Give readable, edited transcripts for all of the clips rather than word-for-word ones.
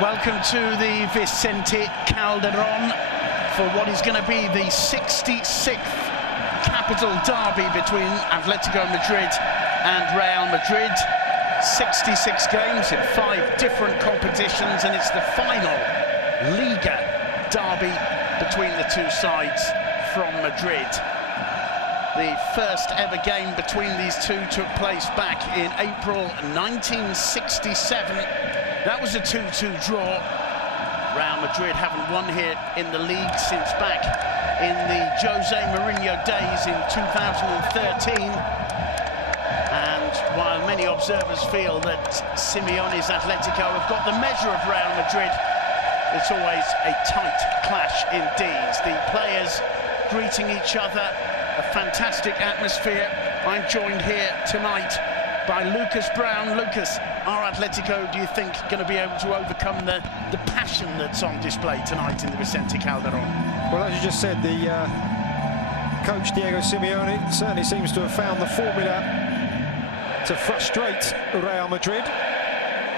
Welcome to the Vicente Calderón for what is going to be the 66th capital derby between Atlético Madrid and Real Madrid. 66 games in 5 different competitions, and it's the final Liga derby between the two sides from Madrid. The first ever game between these two took place back in April 1967. That was a 2-2 draw. Real Madrid haven't won here in the league since back in the Jose Mourinho days in 2013. And while many observers feel that Simeone's Atlético have got the measure of Real Madrid, it's always a tight clash indeed. The players greeting each other, a fantastic atmosphere. I'm joined here tonight by Lucas Brown. Lucas, are Atlético, do you think, going to be able to overcome the passion that's on display tonight in the Vicente Calderón? Well, as you just said, the coach Diego Simeone certainly seems to have found the formula to frustrate Real Madrid.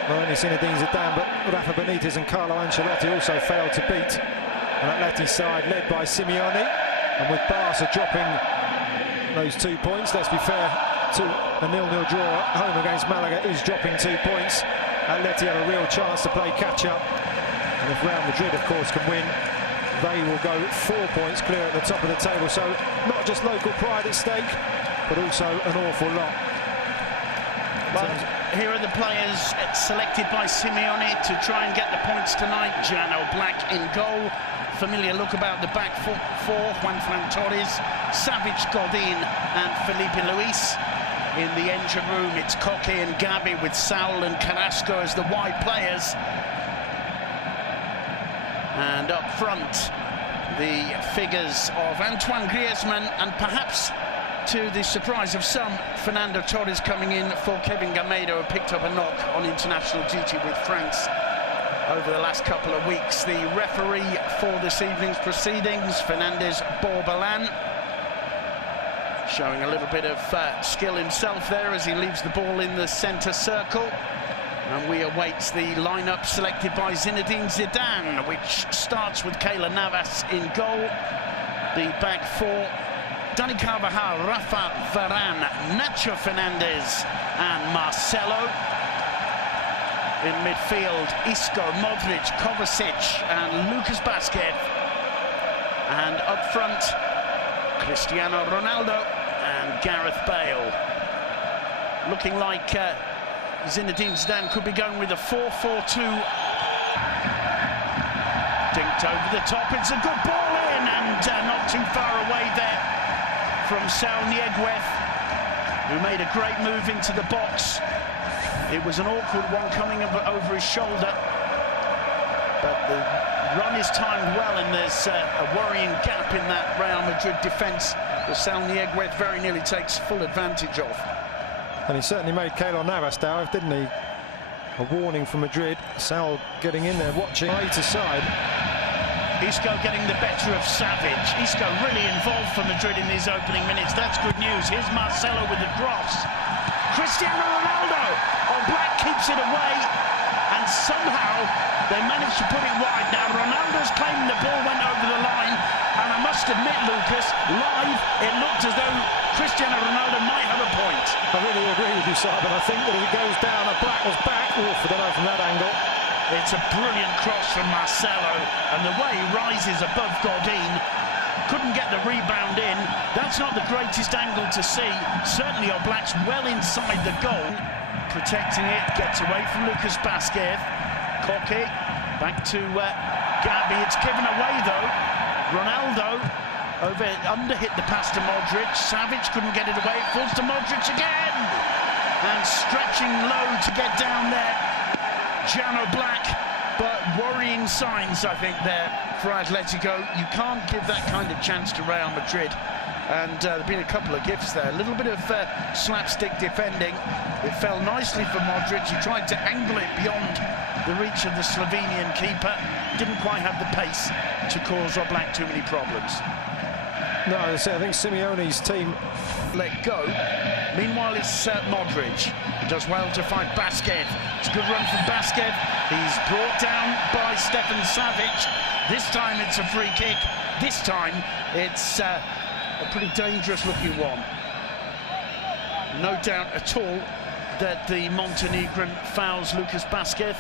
Not only Zinedine Zidane, but Rafa Benitez and Carlo Ancelotti also failed to beat an Atleti side led by Simeone. And with Barca dropping those 2 points, let's be fair, to a 0-0 draw at home against Malaga is dropping 2 points. Atleti have a real chance to play catch-up. And if Real Madrid, of course, can win, they will go 4 points clear at the top of the table. So not just local pride at stake, but also an awful lot. Well, here are the players selected by Simeone to try and get the points tonight. Jan Oblak in goal. Familiar look about the back four. Juanfran Torres, Savic, Godin and Felipe Luis. In the engine room, it's Koke and Gabi with Saul and Carrasco as the wide players. And up front, the figures of Antoine Griezmann and, perhaps to the surprise of some, Fernando Torres coming in for Kevin Gamero, who picked up a knock on international duty with France over the last couple of weeks. The referee for this evening's proceedings, Fernandez Borbalan, showing a little bit of skill himself there as he leaves the ball in the centre circle. And we await the lineup selected by Zinedine Zidane, which starts with Keylor Navas in goal. The back four: Dani Carvajal, Rafa Varane, Nacho Fernandez and Marcelo. In midfield, Isco, Modric, Kovacic and Lucas Vázquez. And up front, Cristiano Ronaldo and Gareth Bale. Looking like Zinedine Zidane could be going with a 4-4-2. Dinked over the top, it's a good ball in, and not too far away there from Saul Nieguez, who made a great move into the box. It was an awkward one coming over his shoulder, but the run is timed well, and there's a worrying gap in that Real Madrid defence that Saul Nieguez very nearly takes full advantage of. And he certainly made Keylor Navas dive, didn't he? A warning from Madrid. Saul getting in there, watching side to side. Isco getting the better of Savic. Isco really involved for Madrid in these opening minutes. That's good news. Here's Marcelo with the cross. Cristiano Ronaldo. Oblak keeps it away, and somehow they managed to put it wide. Now Ronaldo's claiming the ball went over the line, and I must admit, Lucas, live it looked as though Cristiano Ronaldo might have a point. I really agree with you, Simon. I think that as it goes down, Oblak was back. Oof, I don't know from that angle. It's a brilliant cross from Marcelo, and the way he rises above Godin, couldn't get the rebound in. That's not the greatest angle to see. Certainly Oblak's well inside the goal. Protecting it, gets away from Lucas Vázquez. Koke, back to Gabi. It's given away though. Ronaldo underhit the pass to Modric. Savic couldn't get it away. It falls to Modric again. And stretching low to get down there, Jan Oblak. But worrying signs, I think, there for Atletico. You can't give that kind of chance to Real Madrid. And there have been a couple of gifts there. A little bit of slapstick defending. It fell nicely for Modric. He tried to angle it beyond the reach of the Slovenian keeper. Didn't quite have the pace to cause Oblak too many problems. No, as I say, I think Simeone's team let go. Meanwhile, it's Modric. He does well to find Basket. It's a good run from Basket. He's brought down by Stefan Savic. This time it's a free kick. This time it's a pretty dangerous looking one. No doubt at all that the Montenegrin fouls Lucas Basket.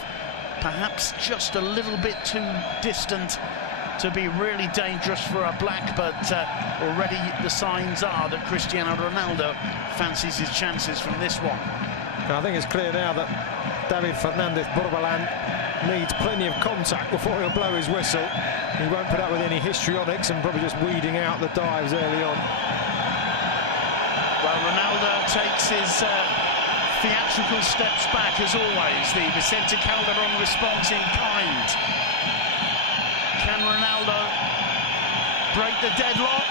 Perhaps just a little bit too distant to be really dangerous for a black, but already the signs are that Cristiano Ronaldo fancies his chances from this one. And I think it's clear now that David Fernandez Borbalán needs plenty of contact before he'll blow his whistle. He won't put up with any histrionics and probably just weeding out the dives early on. Well, Ronaldo takes his theatrical steps back as always. The Vicente Calderon response in kind. Can Ronaldo break the deadlock?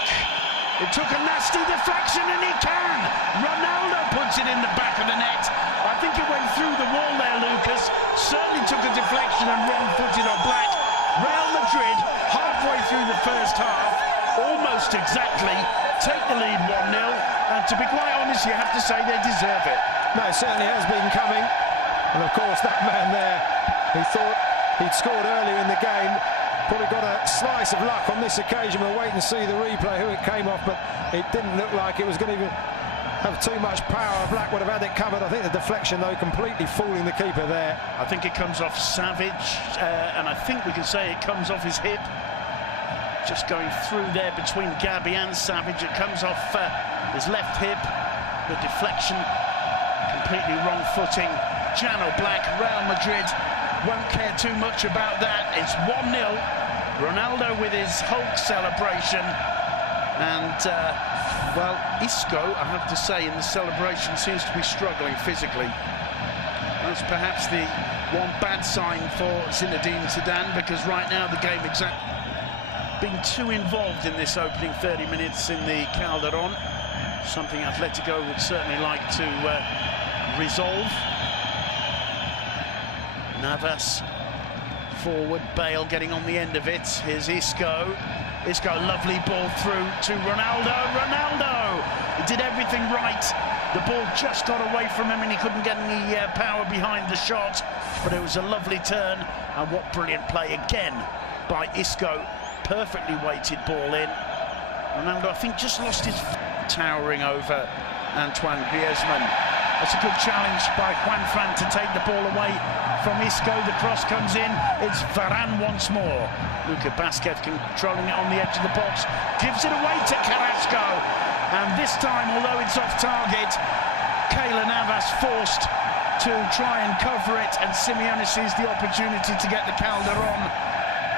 It took a nasty deflection and he can! Ronaldo puts it in the back of the net. I think it went through the wall there, Lucas. Certainly took a deflection and wrong-footed on Black. Real Madrid, halfway through the first half, almost exactly, take the lead 1-0. And to be quite honest, you have to say they deserve it. No, it certainly has been coming. And of course, that man there, who thought he'd scored earlier in the game, probably got a slice of luck on this occasion. We'll wait and see the replay who it came off, but it didn't look like it was going to even have too much power. Black would have had it covered. I think the deflection, though, completely fooling the keeper there. I think it comes off Savic, and I think we can say it comes off his hip. Just going through there between Gabi and Savic. It comes off his left hip. The deflection, completely wrong footing. Jan Oblak, Real Madrid won't care too much about that. It's 1-0. Ronaldo with his Hulk celebration. And, well, Isco, I have to say, in the celebration seems to be struggling physically. That's perhaps the one bad sign for Zinedine Zidane, because right now the game being too involved in this opening 30 minutes in the Calderon. Something Atlético would certainly like to resolve. Navas forward, Bale getting on the end of it. Here's Isco. Isco, lovely ball through to Ronaldo. Ronaldo! He did everything right. The ball just got away from him and he couldn't get any power behind the shot. But it was a lovely turn. And what brilliant play again by Isco. Perfectly weighted ball in. Ronaldo, I think, just lost his towering over Antoine Griezmann. That's a good challenge by Juanfran to take the ball away from Isco. The cross comes in. It's Varane once more. Lucas Basket controlling it on the edge of the box. Gives it away to Carrasco. And this time, although it's off target, Keylor Navas forced to try and cover it. And Simeone sees the opportunity to get the Calderon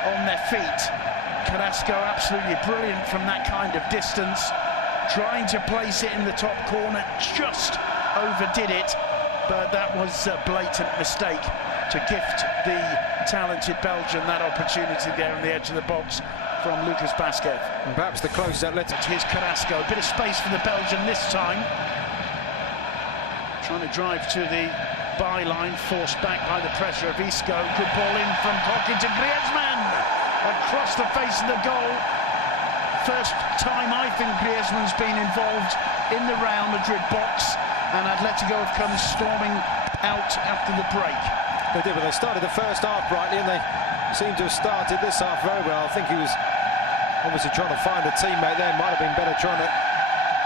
on their feet. Carrasco absolutely brilliant from that kind of distance. Trying to place it in the top corner, just overdid it, but that was a blatant mistake to gift the talented Belgian that opportunity there on the edge of the box from Lucas Basket. And perhaps the closest outlet. Here's Carrasco, a bit of space for the Belgian this time. Trying to drive to the byline, forced back by the pressure of Isco. Good ball in from Coque to Griezmann, across the face of the goal. First time I think Griezmann's been involved in the Real Madrid box, and Atlético have come storming out after the break. They did, but they started the first half brightly, and they seem to have started this half very well. I think he was obviously trying to find a teammate there. Might have been better trying to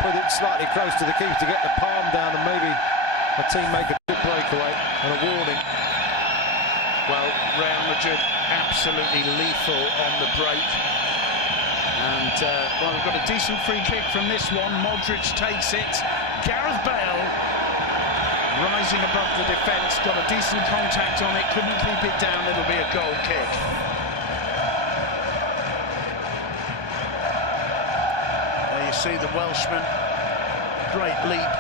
put it slightly close to the keeper to get the palm down, and maybe a teammate could do breakaway and a warning. Well, Real Madrid absolutely lethal on the break. And, well, we've got a decent free kick from this one. Modric takes it. Gareth Bale, rising above the defence, got a decent contact on it, couldn't keep it down. It'll be a goal kick. There you see the Welshman. Great leap.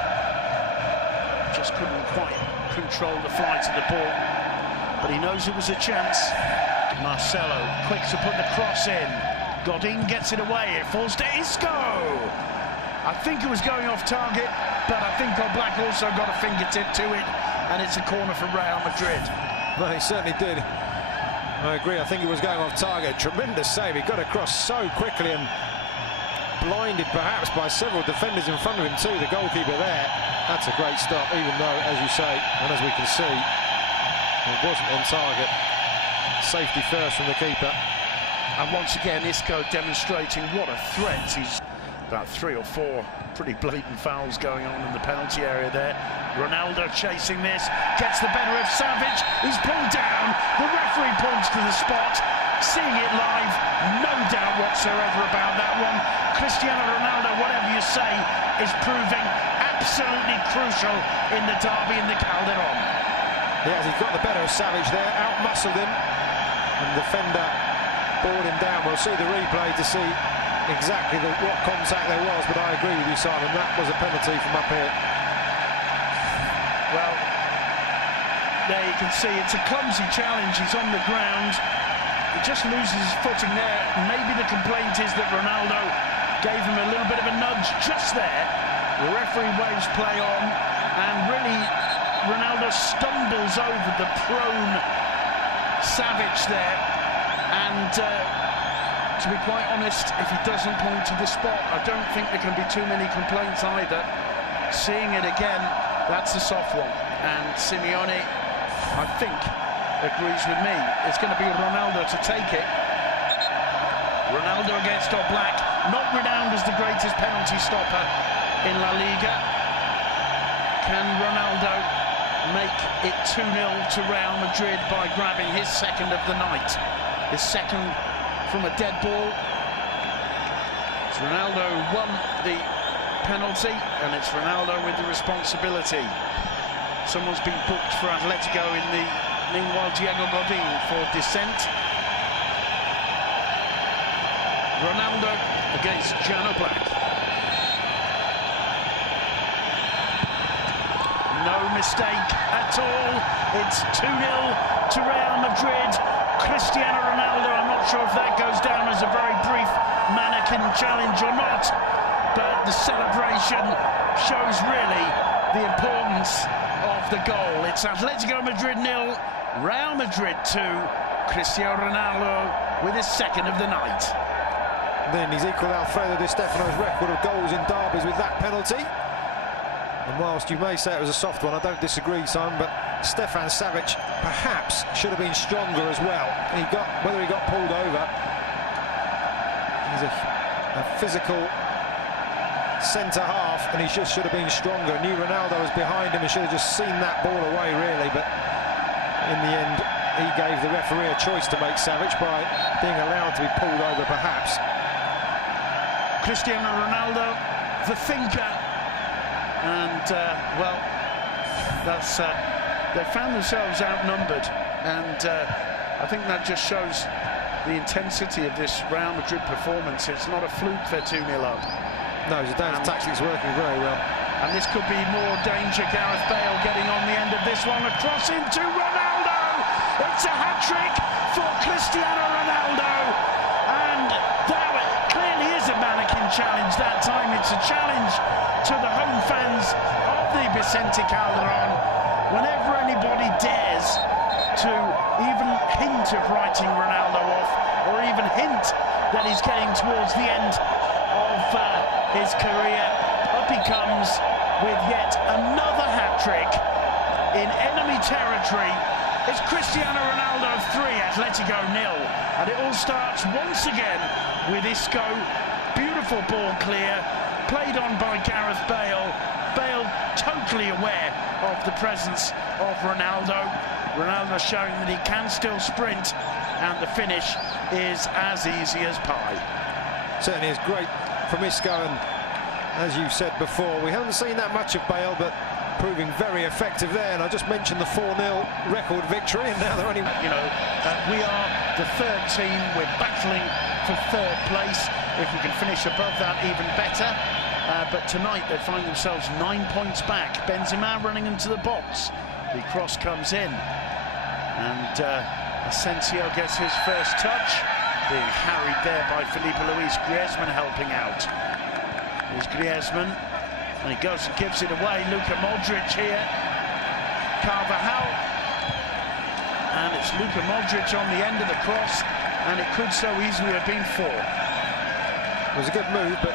Just couldn't quite control the flight of the ball. But he knows it was a chance. Marcelo, quick to put the cross in. Godin gets it away, it falls to Isco. I think it was going off target, but I think Oblak also got a fingertip to it, and it's a corner for Real Madrid. Well, he certainly did. I agree, I think it was going off target. Tremendous save, he got across so quickly and blinded perhaps by several defenders in front of him too, the goalkeeper there. That's a great stop, even though, as you say, and as we can see, it wasn't on target. Safety first from the keeper. And once again, Isco demonstrating what a threat. He's about 3 or 4 pretty blatant fouls going on in the penalty area there. Ronaldo chasing this, gets the better of Savage. He's pulled down. The referee points to the spot. Seeing it live, no doubt whatsoever about that one. Cristiano Ronaldo, whatever you say, is proving absolutely crucial in the derby in the Calderon. Yes, he's got the better of Savage there, out-muscled him, and the defender brought him down. We'll see the replay to see exactly what contact there was, but I agree with you, Simon, that was a penalty from up here. Well, there you can see it's a clumsy challenge. He's on the ground. He just loses his footing there. Maybe the complaint is that Ronaldo gave him a little bit of a nudge just there. The referee waves play on, and really Ronaldo stumbles over the prone Savage there. And to be quite honest, if he doesn't point to the spot, I don't think there can be too many complaints either. Seeing it again, that's a soft one. And Simeone, I think, agrees with me. It's going to be Ronaldo to take it. Ronaldo against Oblak, not renowned as the greatest penalty stopper in La Liga. Can Ronaldo make it 2-0 to Real Madrid by grabbing his second of the night? His second from a dead ball. It's Ronaldo who won the penalty, and it's Ronaldo with the responsibility. Someone's been booked for Atlético in the meanwhile, Diego Godin for dissent. Ronaldo against Jan Oblak. No mistake at all. It's 2-0 to Real Madrid. Cristiano Ronaldo, I'm not sure if that goes down as a very brief mannequin challenge or not, but the celebration shows really the importance of the goal. It's Atlético Madrid 0, Real Madrid 2. Cristiano Ronaldo with his second of the night. Then he's equalled Alfredo Di Stefano's record of goals in derbies with that penalty. And whilst you may say it was a soft one, I don't disagree, Simon, but Stefan Savic perhaps should have been stronger as well. Whether he got pulled over, he's a physical centre-half, and he just should have been stronger. Knew Ronaldo was behind him and should have just seen that ball away, really, but in the end, he gave the referee a choice to make Savic by being allowed to be pulled over, perhaps. Cristiano Ronaldo, the thinker, and well, that's they found themselves outnumbered, and I think that just shows the intensity of this Real Madrid performance. It's not a fluke they're 2-0 up. No, Zidane's tactics working very well. And this could be more danger. Gareth Bale getting on the end of this one, across into Ronaldo. It's a hat-trick for Cristiano Ronaldo, and that clearly is a mannequin challenge that time. It's a challenge to the home fans of the Vicente Calderon. Whenever anybody dares to even hint of writing Ronaldo off, or even hint that he's getting towards the end of his career, up he comes with yet another hat-trick in enemy territory. It's Cristiano Ronaldo 3, Atlético 0, and it all starts once again with Isco. Beautiful ball clear, played on by Gareth Bale. Bale totally aware of the presence of Ronaldo. Ronaldo showing that he can still sprint, and the finish is as easy as pie. Certainly is great from Isco, and as you said before, we haven't seen that much of Bale, but proving very effective there. And I just mentioned the 4-0 record victory, and now they're only... we are the third team. We're battling for third place. If we can finish above that, even better. But tonight they find themselves 9 points back. Benzema running into the box. The cross comes in, and Asensio gets his first touch, being harried there by Felipe Luis. Griezmann helping out. Here's Griezmann, and he goes and gives it away. Luka Modric here. Carvajal, and it's Luka Modric on the end of the cross, and it could so easily have been 4. It was a good move, but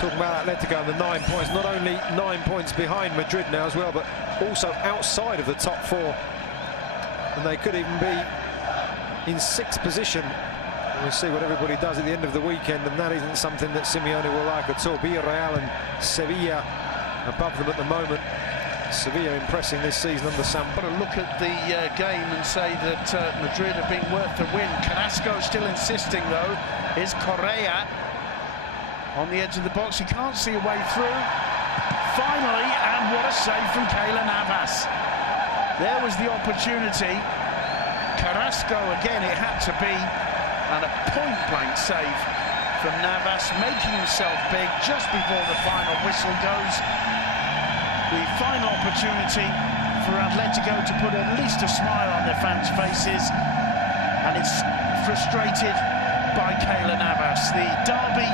Talking about Atletico and the 9 points, not only 9 points behind Madrid now as well, but also outside of the top four. And they could even be in sixth position. And we'll see what everybody does at the end of the weekend, and that isn't something that Simeone will like at all. Villarreal and Sevilla above them at the moment. Sevilla impressing this season under Sam. Got to look at the game and say that Madrid have been worth the win. Carrasco still insisting, though. Is Correa on the edge of the box? He can't see a way through. Finally, and what a save from Keylor Navas. There was the opportunity. Carrasco again, it had to be, and a point-blank save from Navas, making himself big just before the final whistle goes. The final opportunity for Atletico to put at least a smile on their fans' faces, and it's frustrated by Keylor Navas. The derby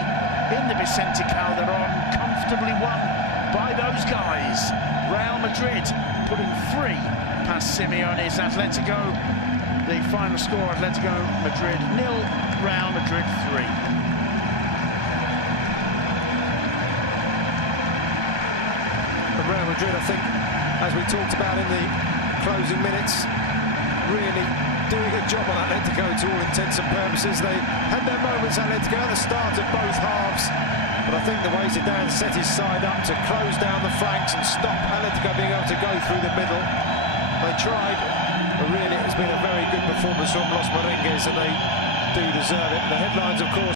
in the Vicente Calderon, comfortably won by those guys. Real Madrid putting 3 past Simeone's Atletico. The final score, Atletico Madrid 0, Real Madrid 3. Real Madrid, I think, as we talked about in the closing minutes, really doing a job on Atletico to all intents and purposes. They had their moments, Atletico, at the start of both halves, but I think the way Zidane set his side up to close down the flanks and stop Atletico being able to go through the middle, they tried, but really it's been a very good performance from Los Merengues, and they do deserve it. The headlines, of course,